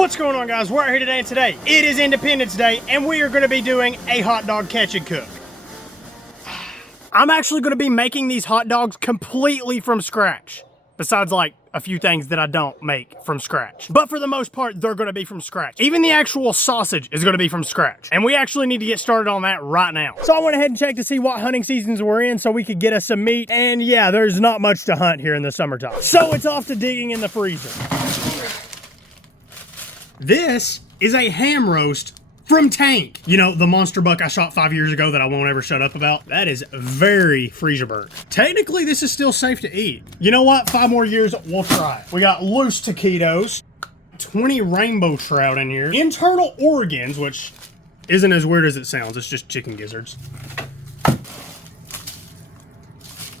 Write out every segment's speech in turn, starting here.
What's going on, guys? We're out here today, and today it is Independence Day, and we are going to be doing a hot dog catch and cook. I'm actually going to be making these hot dogs completely from scratch, besides like a few things that I don't make from scratch. But for the most part, they're going to be from scratch. Even the actual sausage is going to be from scratch, and we actually need to get started on that right now. So I went ahead and checked to see what hunting seasons we're in so we could get us some meat, and yeah, there's not much to hunt here in the summertime. So it's off to digging in the freezer. This is a ham roast from Tank. You know, the monster buck I shot 5 years ago that I won't ever shut up about? That is very freezer burnt. Technically, this is still safe to eat. You know what? 5 more years, we'll try it. We got loose taquitos, 20 rainbow trout in here, internal organs, which isn't as weird as it sounds. It's just chicken gizzards.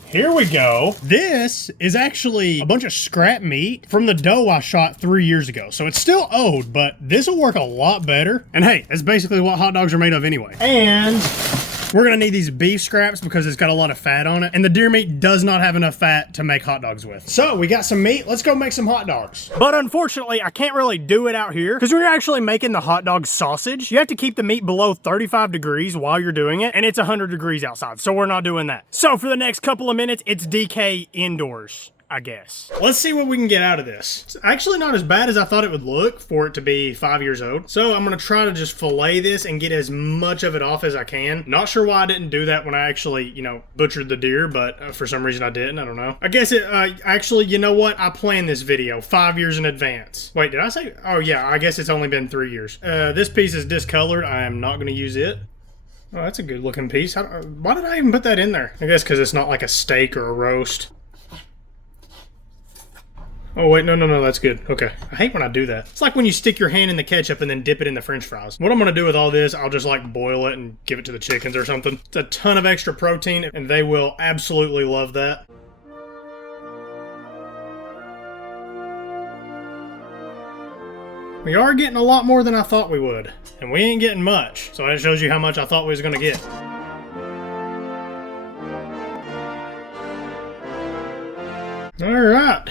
Here we go. This is actually a bunch of scrap meat from the doe I shot 3 years ago. So it's still old, but this will work a lot better. And hey, that's basically what hot dogs are made of anyway. And we're gonna need these beef scraps because it's got a lot of fat on it. And the deer meat does not have enough fat to make hot dogs with. So we got some meat, let's go make some hot dogs. But unfortunately, I can't really do it out here because when you're actually making the hot dog sausage, you have to keep the meat below 35 degrees while you're doing it. And it's 100 degrees outside, so we're not doing that. So for the next couple of minutes, it's DK indoors, I guess. Let's see what we can get out of this. It's actually not as bad as I thought it would look for it to be 5 years old. So I'm gonna try to just fillet this and get as much of it off as I can. Not sure why I didn't do that when I actually, you know, butchered the deer, but for some reason I didn't, I don't know. I guess it, actually, you know what? I planned this video 5 years in advance. Wait, did I say? Oh yeah, I guess it's only been 3 years. This piece is discolored. I am not gonna use it. Oh, that's a good looking piece. Why did I even put that in there? I guess because it's not like a steak or a roast. Oh, wait, no, that's good. Okay. I hate when I do that. It's like when you stick your hand in the ketchup and then dip it in the french fries. What I'm going to do with all this, I'll just like boil it and give it to the chickens or something. It's a ton of extra protein and they will absolutely love that. We are getting a lot more than I thought we would, and we ain't getting much. So that shows you how much I thought we was going to get. All right.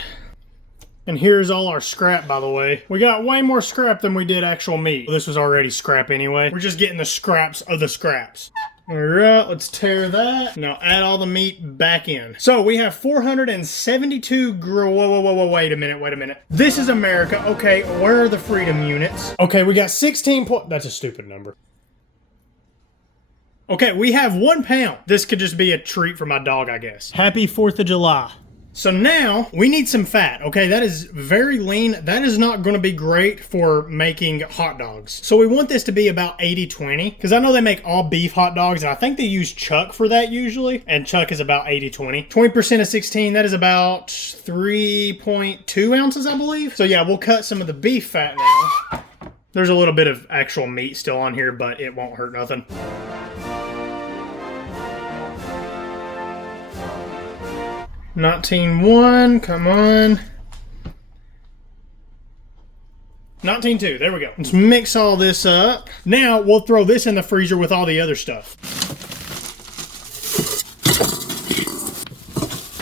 And here's all our scrap, by the way. We got way more scrap than we did actual meat. This was already scrap anyway. We're just getting the scraps of the scraps. All right, let's tear that. Now add all the meat back in. So we have 472 whoa, wait a minute. This is America. Okay, where are the freedom units? Okay, we got 16 that's a stupid number. Okay, we have 1 pound. This could just be a treat for my dog, I guess. Happy 4th of July. So now we need some fat, okay? That is very lean. That is not going to be great for making hot dogs. So we want this to be about 80-20 because I know they make all beef hot dogs and I think they use chuck for that usually. And chuck is about 80-20. 20% of 16, that is about 3.2 ounces, I believe. So yeah, we'll cut some of the beef fat now. There's a little bit of actual meat still on here, but it won't hurt nothing. 19.1, come on. 19.2, there we go. Let's mix all this up. Now we'll throw this in the freezer with all the other stuff.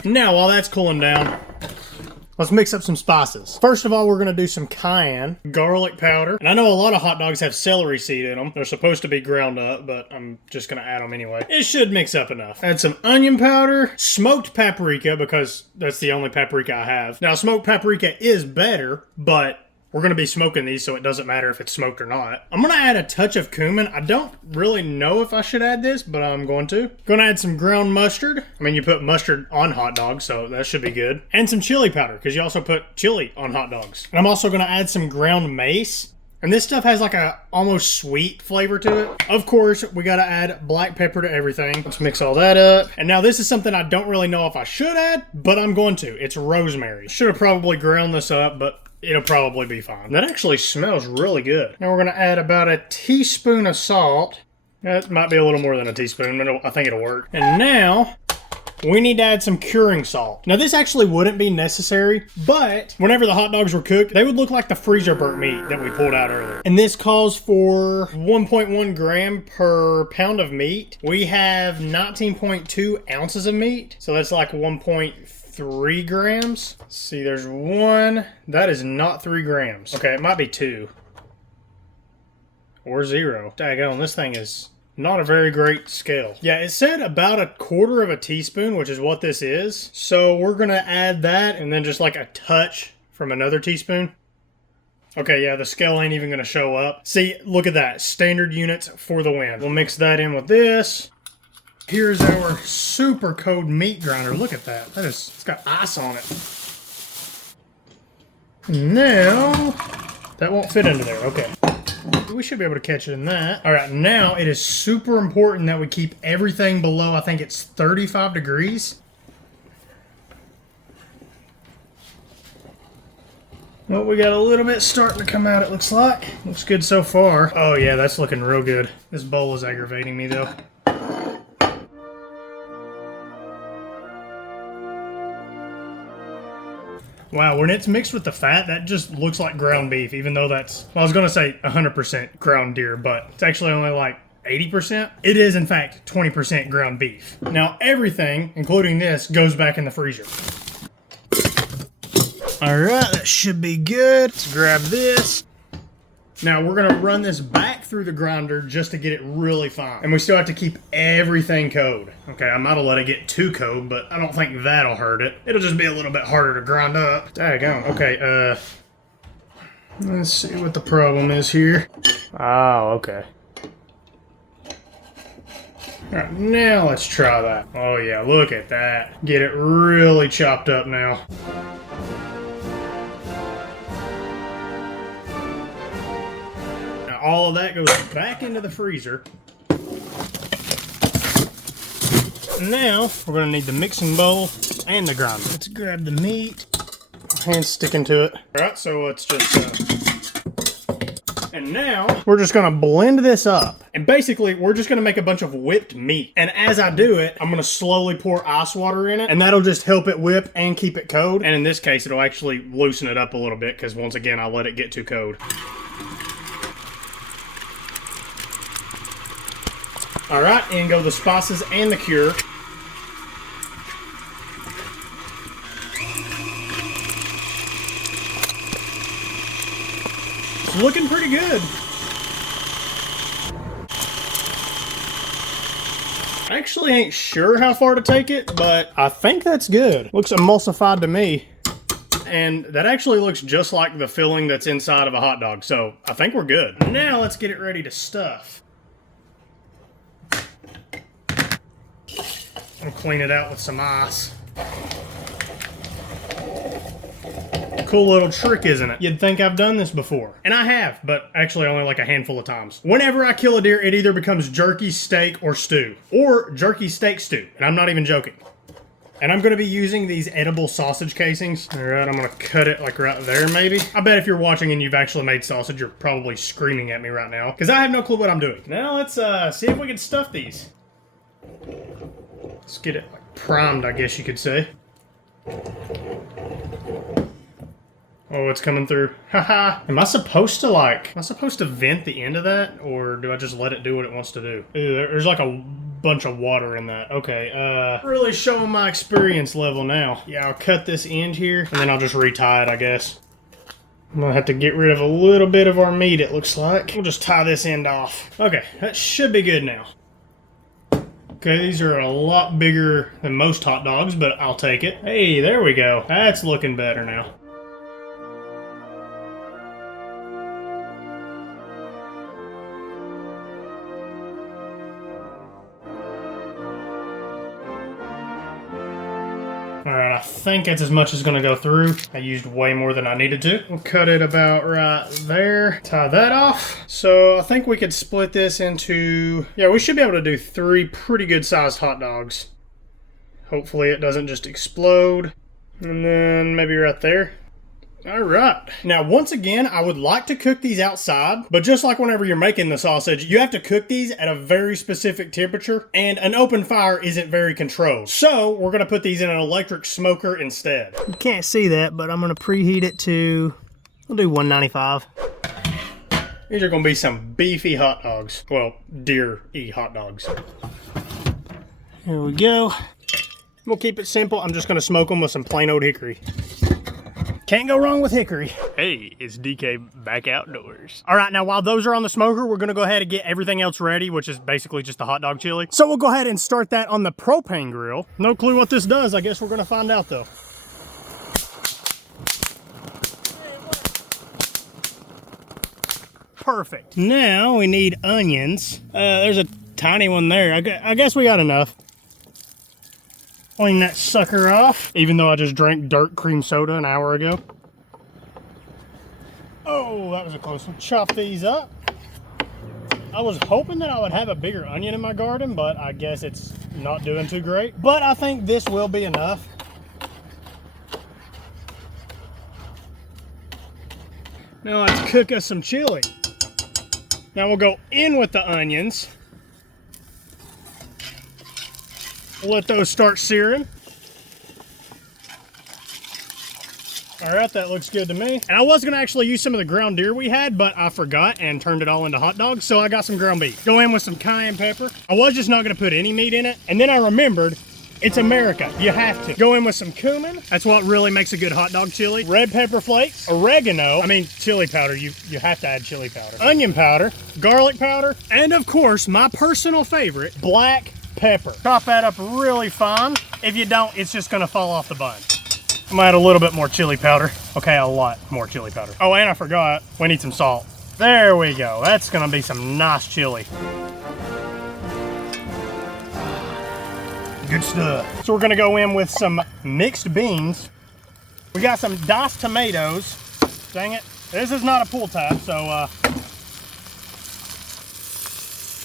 Now while that's cooling down, let's mix up some spices. First of all, we're gonna do some cayenne, garlic powder. And I know a lot of hot dogs have celery seed in them. They're supposed to be ground up, but I'm just gonna add them anyway. It should mix up enough. Add some onion powder, smoked paprika, because that's the only paprika I have. Now, smoked paprika is better, but we're gonna be smoking these, so it doesn't matter if it's smoked or not. I'm gonna add a touch of cumin. I don't really know if I should add this, but I'm going to. Gonna add some ground mustard. I mean, you put mustard on hot dogs, so that should be good. And some chili powder, because you also put chili on hot dogs. And I'm also gonna add some ground mace. And this stuff has like a almost sweet flavor to it. Of course, we gotta add black pepper to everything. Let's mix all that up. And now this is something I don't really know if I should add, but I'm going to. It's rosemary. Should have probably ground this up, but it'll probably be fine. That actually smells really good. Now we're gonna add about a teaspoon of salt. That might be a little more than a teaspoon, but I think it'll work. And now we need to add some curing salt. Now this actually wouldn't be necessary, but whenever the hot dogs were cooked, they would look like the freezer burnt meat that we pulled out earlier. And this calls for 1.1 gram per pound of meat. We have 19.2 ounces of meat, so that's like 1.3 grams. Let's see, there's one. That is not 3 grams. Okay, it might be 2. or 0. Daggone, this thing is not a very great scale. Yeah, it said about 1/4 teaspoon, which is what this is. So we're gonna add that and then just like a touch from another teaspoon. Okay, yeah, the scale ain't even gonna show up. See, look at that. Standard units for the win. We'll mix that in with this. Here's our super cold meat grinder. Look at that. It's got ice on it. Now, that won't fit into there. Okay. We should be able to catch it in that. All right, now it is super important that we keep everything below, I think it's 35 degrees. Well, we got a little bit starting to come out, it looks like. Looks good so far. Oh yeah, that's looking real good. This bowl is aggravating me though. Wow, when it's mixed with the fat, that just looks like ground beef, even though that's, well, I was gonna say 100% ground deer, but it's actually only like 80%. It is, in fact, 20% ground beef. Now, everything, including this, goes back in the freezer. All right, that should be good. Let's grab this. Now, we're gonna run this back through the grinder just to get it really fine. And we still have to keep everything cold. Okay, I might have let it get too cold, but I don't think that'll hurt it. It'll just be a little bit harder to grind up. Daggone. Okay, let's see what the problem is here. Oh, okay. All right, now let's try that. Oh yeah, look at that. Get it really chopped up now. All of that goes back into the freezer. Now, we're going to need the mixing bowl and the grinder. Let's grab the meat. My hand's sticking to it. Alright, so let's just... And now, we're just going to blend this up. And basically, we're just going to make a bunch of whipped meat. And as I do it, I'm going to slowly pour ice water in it. And that'll just help it whip and keep it cold. And in this case, it'll actually loosen it up a little bit because once again, I let it get too cold. Alright, in go the spices and the cure. It's looking pretty good. I actually ain't sure how far to take it, but I think that's good. Looks emulsified to me. And that actually looks just like the filling that's inside of a hot dog, so I think we're good. Now let's get it ready to stuff. I'll clean it out with some ice. Cool little trick, isn't it? You'd think I've done this before. And I have, but actually only like a handful of times. Whenever I kill a deer, it either becomes jerky, steak, or stew. Or jerky steak stew. And I'm not even joking. And I'm going to be using these edible sausage casings. Alright, I'm going to cut it like right there maybe. I bet if you're watching and you've actually made sausage, you're probably screaming at me right now. Because I have no clue what I'm doing. Now let's see if we can stuff these. Let's get it like primed, I guess you could say. Oh, it's coming through. Haha. Am I supposed to vent the end of that? Or do I just let it do what it wants to do? Ew, there's like a bunch of water in that. Okay, really showing my experience level now. Yeah, I'll cut this end here, and then I'll just retie it, I guess. I'm gonna have to get rid of a little bit of our meat, it looks like. We'll just tie this end off. Okay, that should be good now. Okay, these are a lot bigger than most hot dogs, but I'll take it. Hey, there we go. That's looking better now. Alright, I think that's as much as going to go through. I used way more than I needed to. We'll cut it about right there. Tie that off. So I think we could split this into... Yeah, we should be able to do 3 pretty good sized hot dogs. Hopefully it doesn't just explode. And then maybe right there. Alright. Now, once again, I would like to cook these outside, but just like whenever you're making the sausage, you have to cook these at a very specific temperature, and an open fire isn't very controlled. So, we're going to put these in an electric smoker instead. You can't see that, but I'm going to preheat it to, we'll do 195. These are going to be some beefy hot dogs. Well, deer-y hot dogs. Here we go. We'll keep it simple. I'm just going to smoke them with some plain old hickory. Can't go wrong with hickory. Hey, it's DK back outdoors. All right, now while those are on the smoker, we're gonna go ahead and get everything else ready, which is basically just the hot dog chili. So we'll go ahead and start that on the propane grill. No clue what this does. I guess we're gonna find out though. Perfect. Now we need onions. There's a tiny one there. I guess we got enough. Clean that sucker off, even though I just drank dirt cream soda an hour ago. Oh, that was a close one. Chop these up. I was hoping that I would have a bigger onion in my garden, but I guess it's not doing too great. But I think this will be enough. Now let's cook us some chili. Now we'll go in with the onions. Let those start searing. All right, that looks good to me. And I was gonna actually use some of the ground deer we had, but I forgot and turned it all into hot dogs, so I got some ground beef. Go in with some cayenne pepper. I was just not gonna put any meat in it, and then I remembered, it's America, you have to. Go in with some cumin. That's what really makes a good hot dog chili. Red pepper flakes, oregano, chili powder, you have to add chili powder. Onion powder, garlic powder, and of course, my personal favorite, black pepper. Chop that up really fine. If you don't, it's just gonna fall off the bun. I'm gonna add a little bit more chili powder. Okay, a lot more chili powder. Oh, and I forgot, we need some salt. There we go. That's gonna be some nice chili. Good stuff. So we're gonna go in with some mixed beans. We got some diced tomatoes. Dang it. This is not a pull tab, so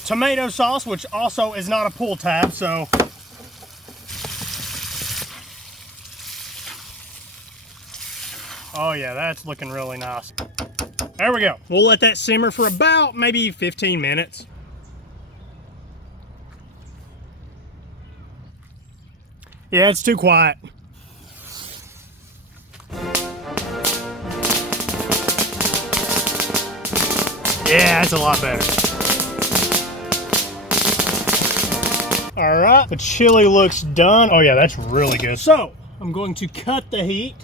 tomato sauce, which also is not a pull tab, so oh yeah, that's looking really nice. There we go. We'll let that simmer for about maybe 15 minutes. Yeah, it's too quiet. Yeah, that's a lot better. All right, the chili looks done. Oh yeah, that's really good. So I'm going to cut the heat.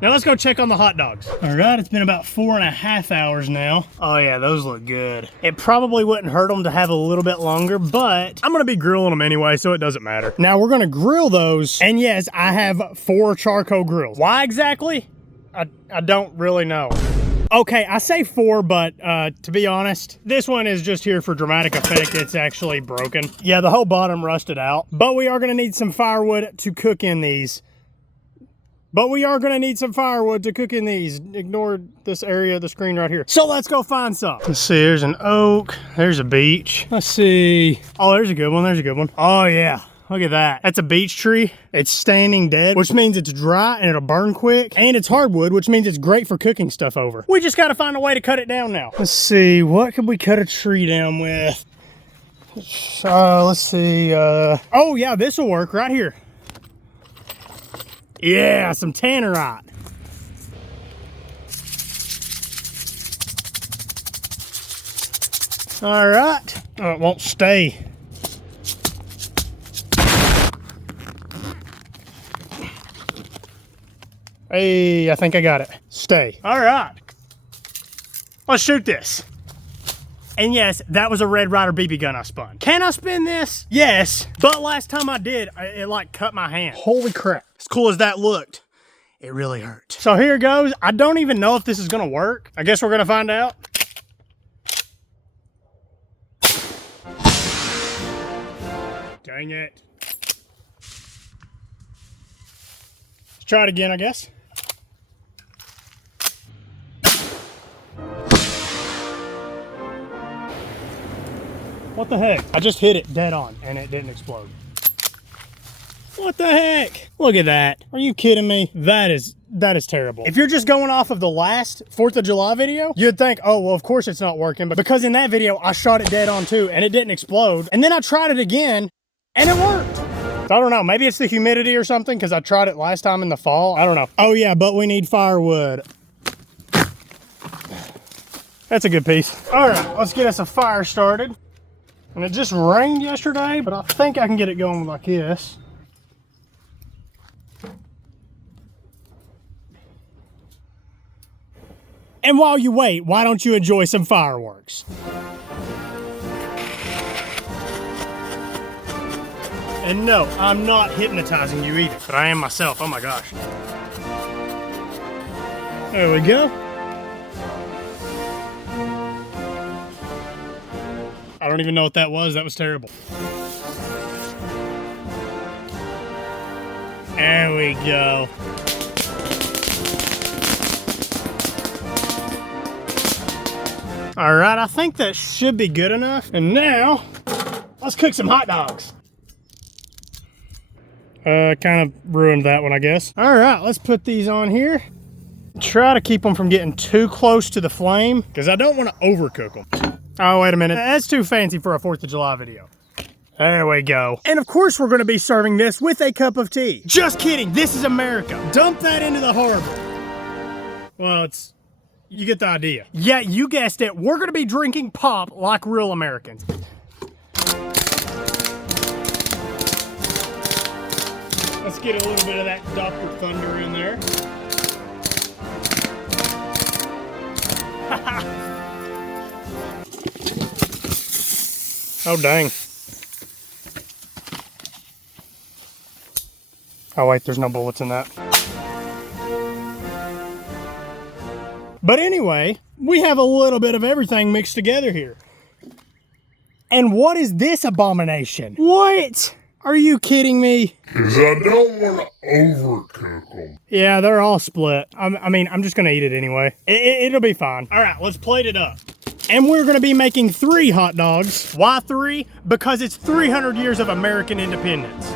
Now let's go check on the hot dogs. All right, it's been about 4.5 hours now. Oh yeah, those look good. It probably wouldn't hurt them to have a little bit longer, but I'm gonna be grilling them anyway, so it doesn't matter. Now we're gonna grill those, and yes, I have 4 charcoal grills. Why exactly? I don't really know. Okay, I say 4, but to be honest, this one is just here for dramatic effect. It's actually broken. Yeah, the whole bottom rusted out, but we are gonna need some firewood to cook in these. Ignore this area of the screen right here. So let's go find some. Let's see, there's an oak, there's a beech. Let's see. Oh, there's a good one, there's a good one. Oh yeah, look at that. That's a beech tree. It's standing dead, which means it's dry and it'll burn quick. And it's hardwood, which means it's great for cooking stuff over. We just gotta find a way to cut it down now. Let's see, what could we cut a tree down with? Let's see, oh yeah, this will work right here. Yeah, some tannerite. All right. Oh, it won't stay. Hey, I think I got it. Stay. All right. Let's shoot this. And yes, that was a Red Ryder BB gun I spun. Can I spin this? Yes, but last time I did, it like cut my hand. Holy crap. As cool as that looked, it really hurt. So here goes. I don't even know if this is gonna work. I guess we're gonna find out. Dang it. Let's try it again, I guess. What the heck? I just hit it dead on and it didn't explode. What the heck? Look at that. Are you kidding me? That is terrible. If you're just going off of the last 4th of July video, you'd think, oh, well, of course it's not working. But because in that video, I shot it dead on too and it didn't explode. And then I tried it again and it worked. So I don't know. Maybe it's the humidity or something because I tried it last time in the fall. I don't know. Oh yeah, but we need firewood. That's a good piece. All right, let's get us a fire started. And it just rained yesterday, but I think I can get it going like this. And while you wait, why don't you enjoy some fireworks? And no, I'm not hypnotizing you either, but I am myself. Oh my gosh. There we go. I don't even know what that was. That was terrible. There we go. All right, I think that should be good enough. And now, let's cook some hot dogs. Kind of ruined that one, I guess. All right, let's put these on here. Try to keep them from getting too close to the flame because I don't want to overcook them. Oh, wait a minute. That's too fancy for a 4th of July video. There we go. And of course, we're going to be serving this with a cup of tea. Just kidding. This is America. Dump that into the harbor. Well, you get the idea. Yeah, you guessed it. We're going to be drinking pop like real Americans. Let's get a little bit of that Dr. Thunder in there. Oh, dang. Oh, wait, there's no bullets in that. But anyway, we have a little bit of everything mixed together here. And what is this abomination? What? Are you kidding me? Because I don't want to overcook them. Yeah, they're all split. I mean, I'm just going to eat it anyway. It'll be fine. All right, let's plate it up. And we're going to be making 3 hot dogs. Why 3? Because it's 300 years of American independence.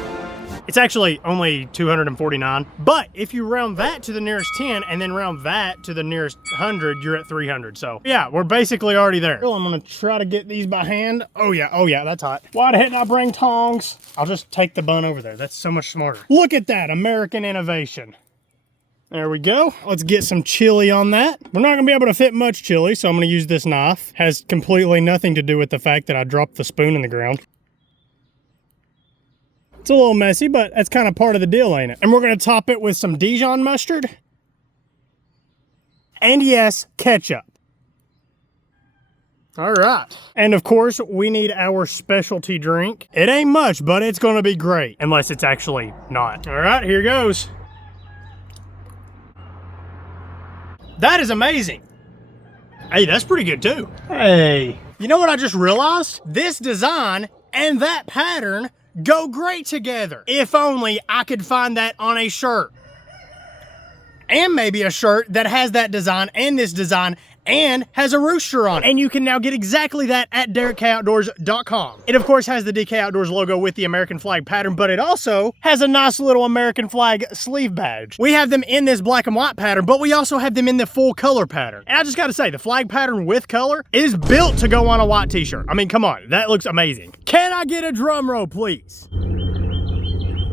It's actually only 249. But if you round that to the nearest 10 and then round that to the nearest 100, you're at 300. So yeah, we're basically already there. I'm going to try to get these by hand. Oh yeah, that's hot. Why didn't I bring tongs? I'll just take the bun over there. That's so much smarter. Look at that, American innovation. There we go. Let's get some chili on that. We're not gonna be able to fit much chili, so I'm gonna use this knife. Has completely nothing to do with the fact that I dropped the spoon in the ground. It's a little messy, but that's kind of part of the deal, ain't it? And we're gonna top it with some Dijon mustard. And yes, ketchup. All right. And of course, we need our specialty drink. It ain't much, but it's gonna be great. Unless it's actually not. All right, here goes. That is amazing. Hey, that's pretty good too. Hey. You know what I just realized? This design and that pattern go great together. If only I could find that on a shirt. And maybe a shirt that has that design and this design and has a rooster on it. And you can now get exactly that at DerekKOutdoors.com. It of course has the DK Outdoors logo with the American flag pattern, but it also has a nice little American flag sleeve badge. We have them in this black and white pattern, but we also have them in the full color pattern. And I just gotta say, the flag pattern with color is built to go on a white t-shirt. I mean, come on, that looks amazing. Can I get a drum roll, please?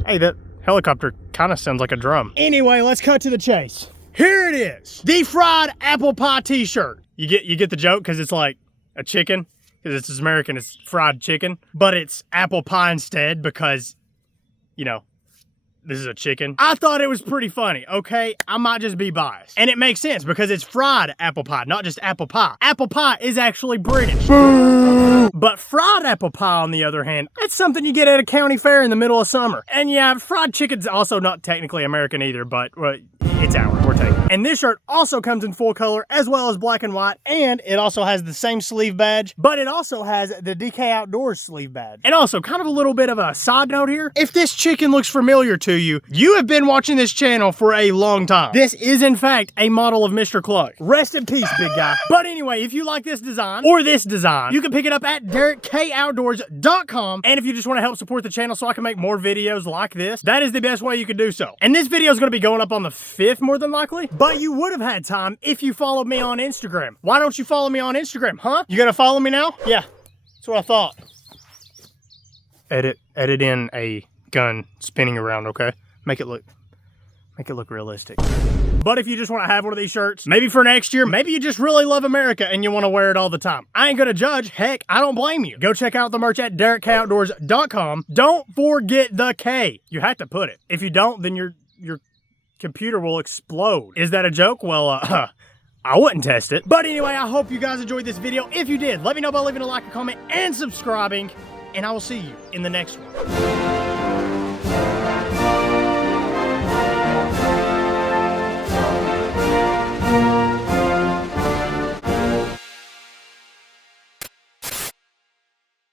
Hey, that helicopter kind of sounds like a drum. Anyway, let's cut to the chase. Here it is, the fried apple pie t-shirt. You get the joke because it's like a chicken, because it's American, it's fried chicken, but it's apple pie instead because, you know, this is a chicken. I thought it was pretty funny, okay? I might just be biased. And it makes sense because it's fried apple pie, not just apple pie. Apple pie is actually British. Boo! But fried apple pie, on the other hand, it's something you get at a county fair in the middle of summer. And yeah, fried chicken's also not technically American either, but it's ours, we're taking it. And this shirt also comes in full color as well as black and white, and it also has the same sleeve badge, but it also has the DK Outdoors sleeve badge. And also, kind of a little bit of a side note here, if this chicken looks familiar to you, you have been watching this channel for a long time. This is in fact a model of Mr. Cluck. Rest in peace, big guy. But anyway, if you like this design, or this design, you can pick it up at DerekKOutdoors.com, and if you just want to help support the channel so I can make more videos like this, that is the best way you can do so. And this video is going to be going up on the 5th, more than likely, but you would have had time if you followed me on Instagram. Why don't you follow me on Instagram, huh? You gonna follow me now? Yeah, that's what I thought. Edit in a gun spinning around, okay? Make it look realistic. But if you just want to have one of these shirts, maybe for next year, maybe you just really love America and you want to wear it all the time, I ain't gonna judge. Heck, I don't blame you. Go check out the merch at DerekKOutdoors.com. Don't forget the K. You have to put it. If you don't, then your computer will explode. Is that a joke? Well, I wouldn't test it. But anyway, I hope you guys enjoyed this video. If you did, let me know by leaving a like, a comment, and subscribing. And I will see you in the next one.